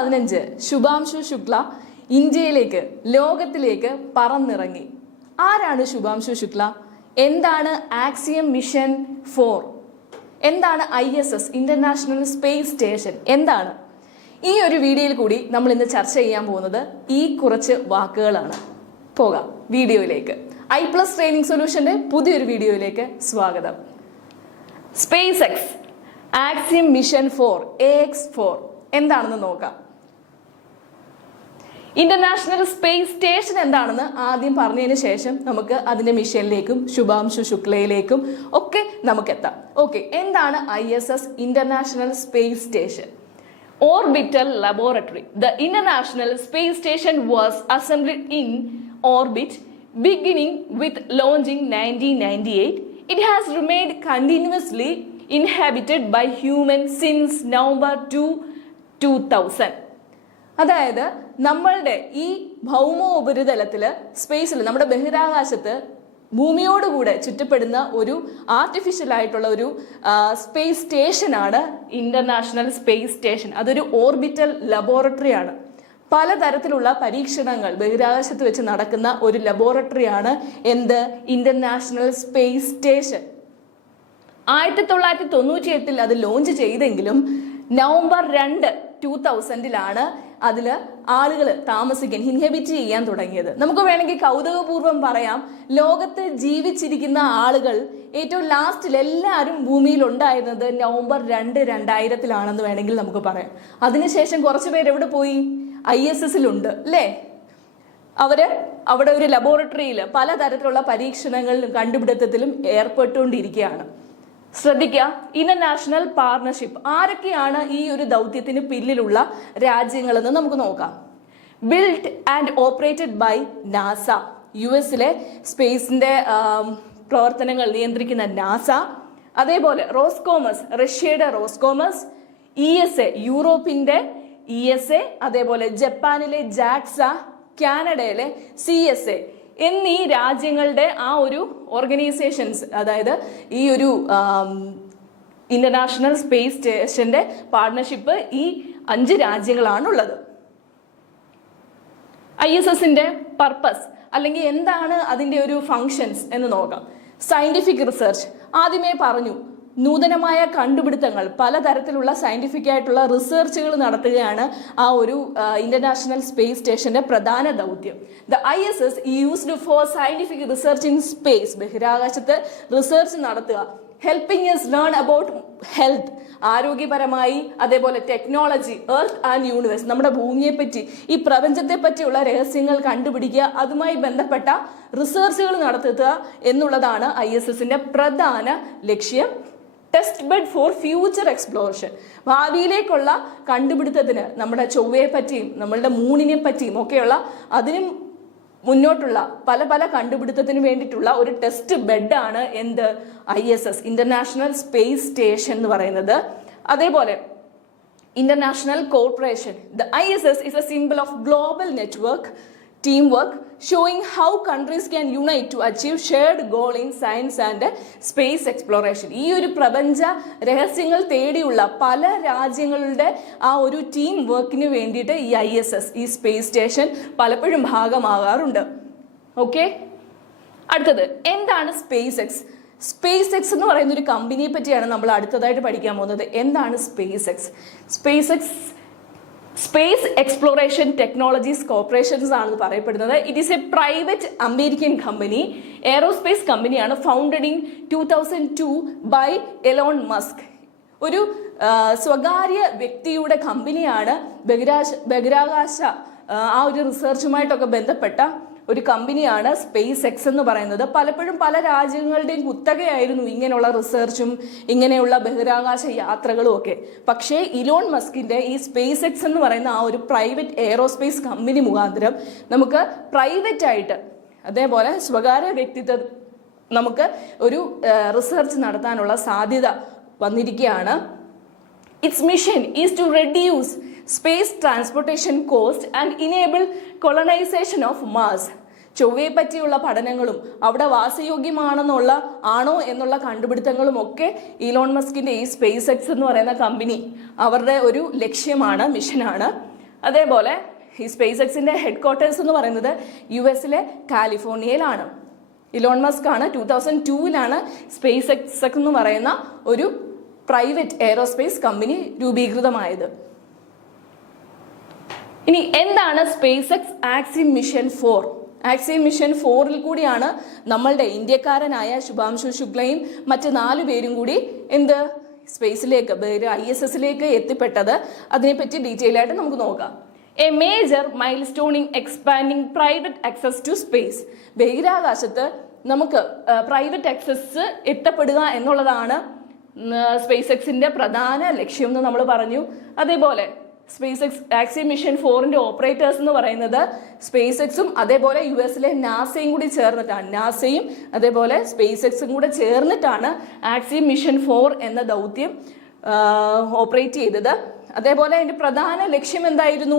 2015 ശുഭാംശു ശുക്ല ഇന്ത്യയിലേക്ക് ലോകത്തിലേക്ക് പറന്നിറങ്ങി. ആരാണ് ശുഭാംശു ശുക്ല? എന്താണ് ആക്സിയം മിഷൻ 4? എന്താണ് ISS ഇന്റർനാഷണൽ സ്പേസ് സ്റ്റേഷൻ? എന്താണ് ഈ ഒരു വീഡിയോയിൽ കൂടി നമ്മൾ ഇന്ന് ചർച്ച ചെയ്യാൻ പോകുന്നത് ഈ കുറച്ച് വാക്കുകളാണ്. പോകാം വീഡിയോയിലേക്ക്. i+ ട്രെയിനിങ് സൊല്യൂഷന്റെ പുതിയൊരു വീഡിയോയിലേക്ക് സ്വാഗതം. Space X axiom mission 4 AX4 എന്താണെന്ന് നോക്കാം. ഇന്റർനാഷണൽ സ്പേസ് സ്റ്റേഷൻ എന്താണെന്ന് ആദ്യം പറഞ്ഞതിന് ശേഷം നമുക്ക് അതിന്റെ മിഷനിലേക്കും ശുഭാംശു ശുക്ലയിലേക്കും ഒക്കെ നമുക്ക് എത്താം. ഓക്കെ, എന്താണ് ISS international space station? Orbital Laboratory. The International Space Station was assembled in orbit beginning with launch in 1998. It has remained continuously inhabited by humans since November 2000. അതായത് നമ്മളുടെ ഈ ഭൗമ ഉപരിതലത്തില് സ്പേസിൽ നമ്മുടെ ബഹിരാകാശത്ത് ഭൂമിയോടുകൂടെ ചുറ്റപ്പെടുന്ന ഒരു ആർട്ടിഫിഷ്യൽ ആയിട്ടുള്ള ഒരു സ്പേസ് സ്റ്റേഷനാണ് ഇന്റർനാഷണൽ സ്പേസ് സ്റ്റേഷൻ. അതൊരു ഓർബിറ്റൽ ലബോറട്ടറി ആണ്. പലതരത്തിലുള്ള പരീക്ഷണങ്ങൾ ബഹിരാകാശത്ത് വെച്ച് നടക്കുന്ന ഒരു ലബോറട്ടറിയാണ് എന്ത്? International space station. 1998 അത് ലോഞ്ച് ചെയ്തെങ്കിലും നവംബർ 2, 2000 അതില് ആളുകൾ താമസിക്കാൻ ഇൻഹെബിറ്റ് ചെയ്യാൻ തുടങ്ങിയത്. നമുക്ക് വേണമെങ്കിൽ കൗതുകപൂർവ്വം പറയാം, ലോകത്ത് ജീവിച്ചിരിക്കുന്ന ആളുകൾ ഏറ്റവും ലാസ്റ്റിൽ എല്ലാവരും ഭൂമിയിൽ ഉണ്ടായിരുന്നത് നവംബർ 2, 2000 വേണമെങ്കിൽ നമുക്ക് പറയാം. അതിനുശേഷം കുറച്ച് പേര് എവിടെ പോയി? ISS-ലുണ്ട് അല്ലേ? അവര് അവിടെ ഒരു ലബോറട്ടറിയിൽ പലതരത്തിലുള്ള പരീക്ഷണങ്ങളിലും കണ്ടുപിടുത്തത്തിലും ഏർപ്പെട്ടുകൊണ്ടിരിക്കുകയാണ്. ശ്രദ്ധിക്കുക, ഇന്റർനാഷണൽ പാർട്ണർഷിപ്പ്. ആരൊക്കെയാണ് ഈ ഒരു ദൗത്യത്തിന് പിന്നിലുള്ള രാജ്യങ്ങളെന്ന് നമുക്ക് നോക്കാം. Build and operated by NASA, US-ലെ സ്പേസിന്റെ പ്രവർത്തനങ്ങൾ നിയന്ത്രിക്കുന്ന നാസ. അതേപോലെ റോസ്കോമസ്, റഷ്യയുടെ റോസ്കോമസ്. ESA, യൂറോപ്പിന്റെ ESA. അതേപോലെ ജപ്പാനിലെ ജാക്സ, കാനഡയിലെ CSA എന്നീ രാജ്യങ്ങളുടെ ആ ഒരു ഓർഗനൈസേഷൻസ്, അതായത് ഈ ഒരു ഇന്റർനാഷണൽ സ്പേസ് സ്റ്റേഷന്റെ പാർട്ണർഷിപ്പ് ഈ 5 രാജ്യങ്ങളാണുള്ളത്. ISS-ന്റെ പർപ്പസ് അല്ലെങ്കിൽ എന്താണ് അതിന്റെ ഒരു ഫങ്ഷൻസ് എന്ന് നോക്കാം. Scientific research. ആദ്യമേ പറഞ്ഞു, നൂതനമായ കണ്ടുപിടുത്തങ്ങൾ, പലതരത്തിലുള്ള സയന്റിഫിക് ആയിട്ടുള്ള റിസർച്ചുകൾ നടത്തുകയാണ് ആ ഒരു ഇന്റർനാഷണൽ സ്പേസ് സ്റ്റേഷന്റെ പ്രധാന ദൗത്യം. The ISS used for scientific research in space. ബഹിരാകാശത്ത് റിസർച്ച് നടത്തുക. Helping us learn about health, ആരോഗ്യപരമായി. അതേപോലെ ടെക്നോളജി, എർത്ത് ആൻഡ് യൂണിവേഴ്സ്, നമ്മുടെ ഭൂമിയെ പറ്റി, ഈ പ്രപഞ്ചത്തെ പറ്റിയുള്ള രഹസ്യങ്ങൾ കണ്ടുപിടിക്കുക, അതുമായി ബന്ധപ്പെട്ട റിസർച്ചുകൾ നടത്തുക എന്നുള്ളതാണ് ISS-ന്റെ പ്രധാന ലക്ഷ്യം. Test bed for future exploration, ഭാവിയിലേക്കുള്ള കണ്ടുപിടുത്തത്തിന്, നമ്മുടെ ചൊവ്വയെ പറ്റിയും നമ്മളുടെ മൂണിനെ പറ്റിയും ഒക്കെയുള്ള അതിനും മുന്നോട്ടുള്ള പല പല കണ്ടുപിടുത്തത്തിന് വേണ്ടിയിട്ടുള്ള ഒരു ടെസ്റ്റ് ബെഡാണ് എന്ത്? ISS ഇന്റർനാഷണൽ സ്പേസ് സ്റ്റേഷൻ എന്ന് പറയുന്നത്. അതേപോലെ international corporation. The ISS is a symbol of global network teamwork showing how countries can unite to achieve shared goal in science and space exploration. ഈ ഒരു പ്രപഞ്ച രഹസ്യങ്ങൾ തേടിയുള്ള പല രാജ്യങ്ങളുടെ ആ ഒരു ടീം വർക്കിന് വേണ്ടിയിട്ട് ഈ ISS, ഈ സ്പേസ് സ്റ്റേഷൻ പലപ്പോഴും ഭാഗമാകാറുണ്ട്. ഓക്കെ, അടുത്തത് എന്താണ് സ്പേസ് എക്സ്? സ്പേസ് എക്സ് എന്ന് പറയുന്ന ഒരു കമ്പനിയെ പറ്റിയാണ് നമ്മൾ അടുത്തതായിട്ട് പഠിക്കാൻ പോകുന്നത്. എന്താണ് SpaceX? SpaceX space exploration technologies corporations ആണെന്ന് പറയപ്പെടുന്നത്. It is a private American company, aerospace കമ്പനിയാണ്. Founded in 2002 by Elon Musk. ഒരു സ്വകാര്യ വ്യക്തിയുടെ കമ്പനിയാണ്. ബഹിരാകാശ ആ ഒരു റിസർച്ചുമായിട്ടൊക്കെ ബന്ധപ്പെട്ട ഒരു കമ്പനിയാണ് സ്പേസ് എക്സ് എന്ന് പറയുന്നത്. പലപ്പോഴും പല രാജ്യങ്ങളുടെയും കുത്തകയായിരുന്നു ഇങ്ങനെയുള്ള റിസർച്ചും ഇങ്ങനെയുള്ള ബഹിരാകാശ യാത്രകളും ഒക്കെ. പക്ഷേ ഇലോൺ മസ്കിന്റെ ഈ സ്പേസ് എക്സ് എന്ന് പറയുന്ന ആ ഒരു പ്രൈവറ്റ് എയറോസ്പേസ് കമ്പനി മുഖാന്തരം നമുക്ക് പ്രൈവറ്റ് ആയിട്ട്, അതേപോലെ സ്വകാര്യ വ്യക്തിത്വം നമുക്ക് ഒരു റിസർച്ച് നടത്താനുള്ള സാധ്യത വന്നിരിക്കുകയാണ്. Its mission is to reduce space transportation cost and enable colonization of Mars. ചൊവ്വയെ പറ്റിയുള്ള പഠനങ്ങളും അവിടെ വാസയോഗ്യമാണെന്നുള്ള ആണോ എന്നുള്ള കണ്ടുപിടുത്തങ്ങളും ഒക്കെ ഇലോൺ മസ്കിന്റെ ഈ സ്പേസ് എക്സ് എന്ന് പറയുന്ന കമ്പനി അവരുടെ ഒരു ലക്ഷ്യമാണ്, മിഷനാണ്. അതേപോലെ ഈ സ്പേസ് എക്സിന്റെ ഹെഡ് ക്വാർട്ടേഴ്സ് എന്ന് പറയുന്നത് US കാലിഫോർണിയയിലാണ്. ഇലോൺ മസ്ക് ആണ് 2002 സ്പേസ് എക്സ് എന്ന് പറയുന്ന ഒരു പ്രൈവറ്റ് എയറോസ്പേസ് കമ്പനി രൂപീകൃതമായത്. ഇനി എന്താണ് space X axiom mission 4? Axiom mission 4 കൂടിയാണ് നമ്മളുടെ ഇന്ത്യക്കാരനായ ശുഭാംശു ശുക്ലയും മറ്റ് 4 പേരും കൂടി സ്പേസിലേക്ക് ISSലേക്ക് എത്തിപ്പെട്ടത്. അതിനെപ്പറ്റി ഡീറ്റെയിൽ ആയിട്ട് നമുക്ക് നോക്കാം. A major milestone in expanding private access to space. ബഹിരാകാശത്ത് നമുക്ക് പ്രൈവറ്റ് ആക്സസ് എത്തപ്പെടുക എന്നുള്ളതാണ് സ്പേസ് എക്സിന്റെ പ്രധാന ലക്ഷ്യം എന്ന് നമ്മൾ പറഞ്ഞു. അതേപോലെ space X axiom mission 4 operators എന്ന് പറയുന്നത് സ്പേസ് എക്സും അതേപോലെ US നാസയും കൂടി ചേർന്നിട്ടാണ്. നാസയും അതേപോലെ സ്പേസ് എക്സും കൂടെ ചേർന്നിട്ടാണ് ആക്സിയം മിഷൻ 4 എന്ന ദൗത്യം ഓപ്പറേറ്റ് ചെയ്തത്. അതേപോലെ അതിന്റെ പ്രധാന ലക്ഷ്യം എന്തായിരുന്നു?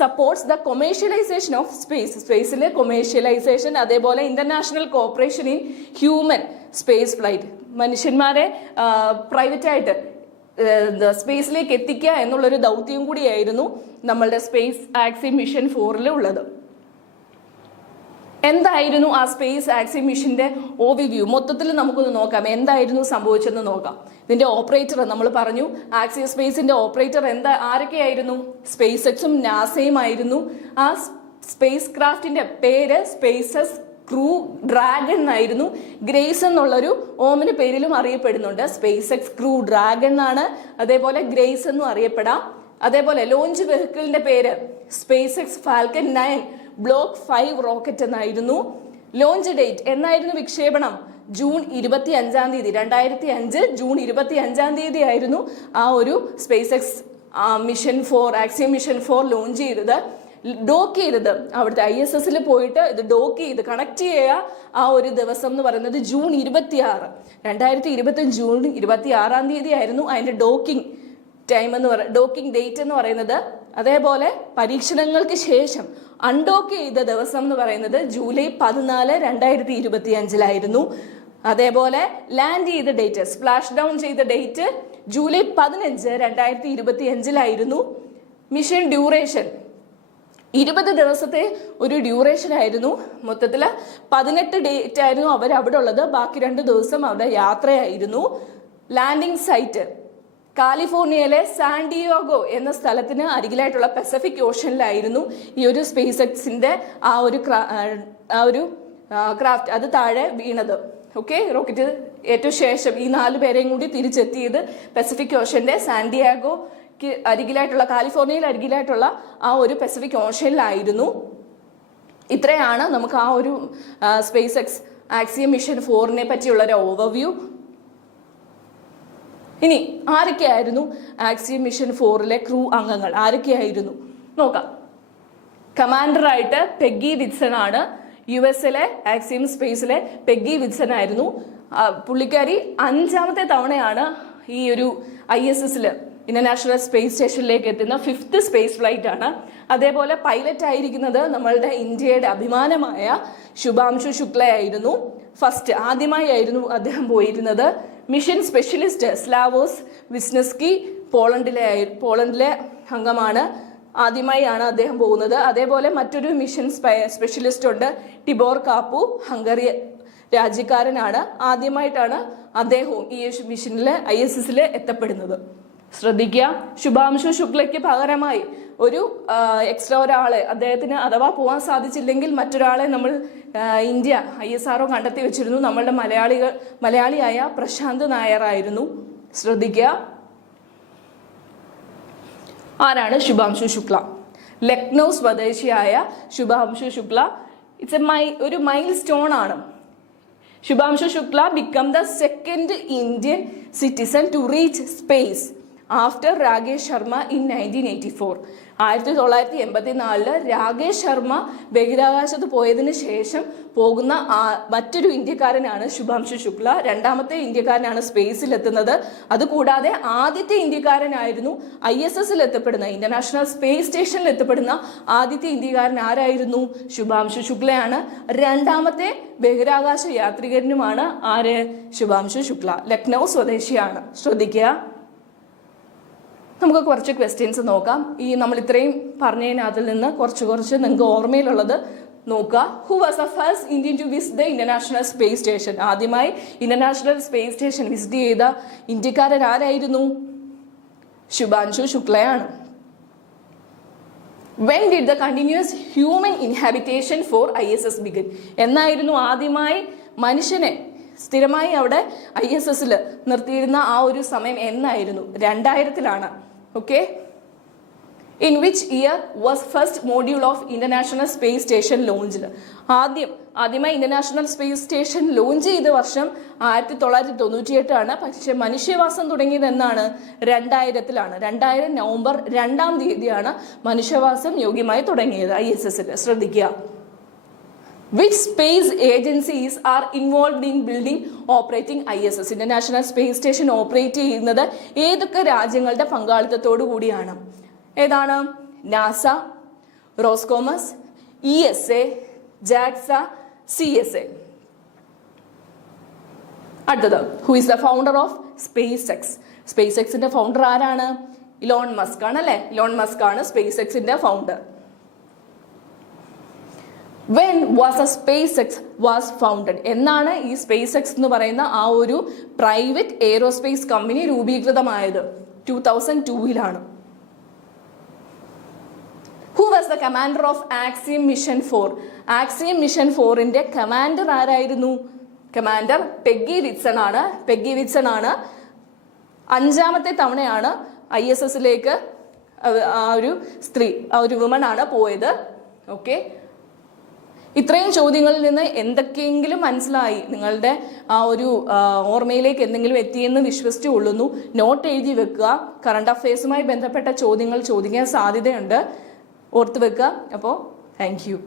Supports the commercialisation of space. സ്പേസിലെ കൊമേഴ്ഷ്യലൈസേഷൻ, അതേപോലെ international corporation in human space flight. മനുഷ്യന്മാരെ പ്രൈവറ്റ് ആയിട്ട് സ്പേസിലേക്ക് എത്തിക്കുക എന്നുള്ളൊരു ദൗത്യം കൂടിയായിരുന്നു നമ്മളുടെ സ്പേസ് ആക്സിയം മിഷൻ 4 ഉള്ളത്. എന്തായിരുന്നു ആ സ്പേസ് ആക്സിയം മിഷന്റെ ഓവർവ്യൂ? മൊത്തത്തിൽ നമുക്കൊന്ന് നോക്കാം എന്തായിരുന്നു സംഭവിച്ചതെന്ന് നോക്കാം. ഇതിന്റെ ഓപ്പറേറ്റർ നമ്മൾ പറഞ്ഞു, ആക്സിയം സ്പേസിന്റെ ഓപ്പറേറ്റർ ആരൊക്കെയായിരുന്നു? സ്പേസ് എക്സും നാസയും ആയിരുന്നു. ആ സ്പേസ് ക്രാഫ്റ്റിന്റെ പേര് സ്പേസസ് ക്രൂ ഡ്രാഗൺ എന്നായിരുന്നു. ഗ്രേസ് എന്നുള്ളൊരു ഓമന പേരിലും അറിയപ്പെടുന്നുണ്ട്. സ്പേസ് എക്സ് ക്രൂ ഡ്രാഗൺ എന്നാണ്, അതേപോലെ ഗ്രേസ് എന്നും അറിയപ്പെടാം. അതേപോലെ ലോഞ്ച് വെഹിക്കിളിന്റെ പേര് space X falcon 9 block 5 rocket എന്നായിരുന്നു. ലോഞ്ച് ഡേറ്റ് എന്നായിരുന്നു? വിക്ഷേപണം ജൂൺ 25 2005 ജൂൺ 25 ആയിരുന്നു ആ ഒരു space X mission 4 axiom mission 4 launch ചെയ്തത്. ഡോക്ക് ചെയ്തത് അവിടുത്തെ ISS പോയിട്ട് ഇത് ഡോക്ക് ചെയ്ത് കണക്ട് ചെയ്യുക ആ ഒരു ദിവസം എന്ന് പറയുന്നത് ജൂൺ 26 2020 ജൂൺ 26 ആയിരുന്നു അതിന്റെ ഡോക്കിംഗ് ടൈം ഡോക്കിംഗ് ഡേറ്റ് എന്ന് പറയുന്നത്. അതേപോലെ പരീക്ഷണങ്ങൾക്ക് ശേഷം അൺഡോക്ക് ചെയ്ത ദിവസം എന്ന് പറയുന്നത് ജൂലൈ 14 2025 അതേപോലെ ലാൻഡ് ചെയ്ത ഡേറ്റ്, സ്പ്ലാഷ് ഡൗൺ ചെയ്ത ഡേറ്റ് ജൂലൈ 15 2025 മിഷൻ ഡ്യൂറേഷൻ 20 ദിവസത്തെ ഒരു ഡ്യൂറേഷൻ ആയിരുന്നു. മൊത്തത്തിൽ 18 ഡേറ്റ് ആയിരുന്നു അവർ അവിടെ ഉള്ളത്. ബാക്കി 2 ദിവസം അവിടെ യാത്രയായിരുന്നു. ലാൻഡിംഗ് സൈറ്റ് കാലിഫോർണിയയിലെ സാൻഡിയാഗോ എന്ന സ്ഥലത്തിന് അരികിലായിട്ടുള്ള പസഫിക് ഓഷനിലായിരുന്നു ഈ ഒരു സ്പേസ് എക്സിന്റെ ആ ഒരു ക്രാഫ്റ്റ് അത് താഴെ വീണത്. ഓക്കെ, റോക്കറ്റ് ഏറ്റവും ശേഷം ഈ 4 പേരെയും കൂടി തിരിച്ചെത്തിയത് പസഫിക് ഓഷന്റെ സാൻഡിയാഗോ അരികിലായിട്ടുള്ള കാലിഫോർണിയയിൽ അരികിലായിട്ടുള്ള ആ ഒരു പസഫിക് ഓഷനിലായിരുന്നു. ഇത്രയാണ് നമുക്ക് ആ ഒരു സ്പേസ് എക്സ് ആക്സിയം മിഷൻ 4 പറ്റിയുള്ള ഒരു ഓവർവ്യൂ. ഇനി ആരൊക്കെയായിരുന്നു ആക്സിയം മിഷൻ 4 ക്രൂ അംഗങ്ങൾ? ആരൊക്കെയായിരുന്നു നോക്കാം. കമാൻഡറായിട്ട് പെഗ്ഗി വിറ്റ്സൺ ആണ്. US ആക്സിയം സ്പേസിലെ പെഗ്ഗി വിറ്റ്സൺ ആയിരുന്നു. പുള്ളിക്കാരി 5ാമത്തെ തവണയാണ് ഈ ഒരു ISS ഇന്റർനാഷണൽ സ്പേസ് സ്റ്റേഷനിലേക്ക് എത്തുന്ന 5th സ്പേസ് ഫ്ലൈറ്റ് ആണ്. അതേപോലെ പൈലറ്റ് ആയിരിക്കുന്നത് നമ്മളുടെ ഇന്ത്യയുടെ അഭിമാനമായ ശുഭാംശു ശുക്ലയായിരുന്നു. ആദ്യമായിരുന്നു അദ്ദേഹം പോയിരുന്നത്. മിഷൻ സ്പെഷ്യലിസ്റ്റ് സ്ലാവോസ് വിസ്നസ്കി പോളണ്ടിലെ അംഗമാണ്. ആദ്യമായാണ് അദ്ദേഹം പോകുന്നത്. അതേപോലെ മറ്റൊരു മിഷൻ സ്പെഷ്യലിസ്റ്റ് ഉണ്ട്, ടിബോർ കാപ്പു, ഹംഗറി രാജ്യക്കാരനാണ്. ആദ്യമായിട്ടാണ് അദ്ദേഹവും ഈ മിഷനിൽ ISS എത്തപ്പെടുന്നത്. ശ്രദ്ധിക്കുക, ശുഭാംശു ശുക്ലയ്ക്ക് പകരമായി ഒരു എക്സ്ട്രാ ഒരാളെ അദ്ദേഹത്തിന് അഥവാ പോകാൻ സാധിച്ചില്ലെങ്കിൽ മറ്റൊരാളെ നമ്മൾ ഇന്ത്യ ISRO കണ്ടെത്തി വെച്ചിരുന്നു. നമ്മളുടെ മലയാളിയായ പ്രശാന്ത് നായരായിരുന്നു. ശ്രദ്ധിക്കുക, ആരാണ് ശുഭാംശു ശുക്ല? ലക്നൗ സ്വദേശിയായ ശുഭാംശു ശുക്ല ഒരു മൈൽ സ്റ്റോൺ ആണ്. Shubhanshu Shukla become the second Indian citizen to reach space after Rakesh Sharma in 1984. 1984 Rakesh Sharma ബഹിരാകാശത്ത് പോയതിനു ശേഷം പോകുന്ന മറ്റൊരു ഇന്ത്യക്കാരനാണ് ശുഭാംശു ശുക്ല. 2ാമത്തെ ഇന്ത്യക്കാരനാണ് സ്പേസിലെത്തുന്നത്. അതുകൂടാതെ ആദ്യത്തെ ഇന്ത്യക്കാരനായിരുന്നു ISS എത്തപ്പെടുന്ന ഇന്റർനാഷണൽ സ്പേസ് സ്റ്റേഷനിൽ എത്തപ്പെടുന്ന ആദ്യത്തെ ഇന്ത്യക്കാരൻ ആരായിരുന്നു? ശുഭാംശു ശുക്ലയാണ്. 2ാമത്തെ ബഹിരാകാശ യാത്രികനുമാണ് ആര്? ശുഭാംശു ശുക്ല. ലക്നൗ സ്വദേശിയാണ്. ശ്രദ്ധിക്കുക. നമുക്ക് കുറച്ച് ക്വസ്റ്റ്യൻസ് നോക്കാം. ഈ നമ്മൾ ഇത്രയും പറഞ്ഞതിനകത്തിൽ നിന്ന് കുറച്ച് നിങ്ങൾക്ക് ഓർമ്മയിലുള്ളത് നോക്കുക. Who was the first Indian to visit the International space Station? ആദ്യമായി ഇന്റർനാഷണൽ സ്പേസ് സ്റ്റേഷൻ വിസിറ്റ് ചെയ്ത ഇന്ത്യക്കാരൻ ആരായിരുന്നു? Shubhanshu ശുക്ലയാണ്. When did the continuous human inhabitation for ISS begin? എന്നായിരുന്നു ആദ്യമായി മനുഷ്യനെ സ്ഥിരമായി അവിടെ ISS-ൽ നിർത്തിയിരുന്ന ആ ഒരു സമയം എന്നായിരുന്നു? 2000-ലാണ്. Okay. In which year was first module of international space station launched? ആദ്യമായി ഇന്റർനാഷണൽ സ്പേസ് സ്റ്റേഷൻ ലോഞ്ച് ചെയ്ത വർഷം 1998 പക്ഷെ മനുഷ്യവാസം തുടങ്ങിയത് എന്നാണ്? 2000-ലാണ്. 2000 നവംബർ 2-ാം തീയതിയാണ് മനുഷ്യവാസം യോഗ്യമായി തുടങ്ങിയത് ISS-ൽ. ശ്രദ്ധിക്കുക. Which space agencies are involved in building operating ISS? International space station operate ചെയ്യുന്നത് ഏതൊക്കെ രാജ്യങ്ങളുടെ പങ്കാളിത്തത്തോടു കൂടിയാണ്? ഏതാണ്? NASA, Roscosmos, ESA, JAXA, CSA. അടുത്തത്, who is the founder of SpaceX? സ്പേസ് എക്സിന്റെ ഫൗണ്ടർ ആരാണ്? ഇലോൺ മസ്ക് ആണ് അല്ലെ? ഇലോൺ മസ്ക് ആണ് സ്പേസ് എക്സിന്റെ founder. When was the SpaceX was founded? എന്നാണ് ഈ സ്പേസ് എക്സ് എന്ന് പറയുന്ന ആ ഒരു പ്രൈവറ്റ് എയ്റോസ്പേസ് കമ്പനി രൂപീകൃതമായത്? 2002-ലാണ്. Who was the commander of Axiom Mission 4? Axiom Mission 4-ന്റെ commander ആരായിരുന്നു? കമാൻഡർ പെഗ്ഗി വിറ്റ്സൺ ആണ്. പെഗ്ഗി വിറ്റ്സൺ ആണ് 5-ാമത്തെ തവണയാണ് ISS-ലേക്ക് ആ ഒരു സ്ത്രീ, ആ ഒരു വുമൺ ആണ് പോയത്. ഓക്കെ. ഇത്രയും ചോദ്യങ്ങളിൽ നിന്ന് എന്തൊക്കെയെങ്കിലും മനസ്സിലായി, നിങ്ങളുടെ ആ ഒരു ഓർമ്മയിലേക്ക് എന്തെങ്കിലും എത്തിയെന്ന് വിശ്വസിച്ചു കൊള്ളുന്നു. നോട്ട് എഴുതി വെക്കുക. കറണ്ട് അഫയേഴ്സുമായി ബന്ധപ്പെട്ട ചോദ്യങ്ങൾ ചോദിക്കാൻ സാധ്യതയുണ്ട്, ഓർത്ത് വെക്കുക. അപ്പോൾ താങ്ക് യു.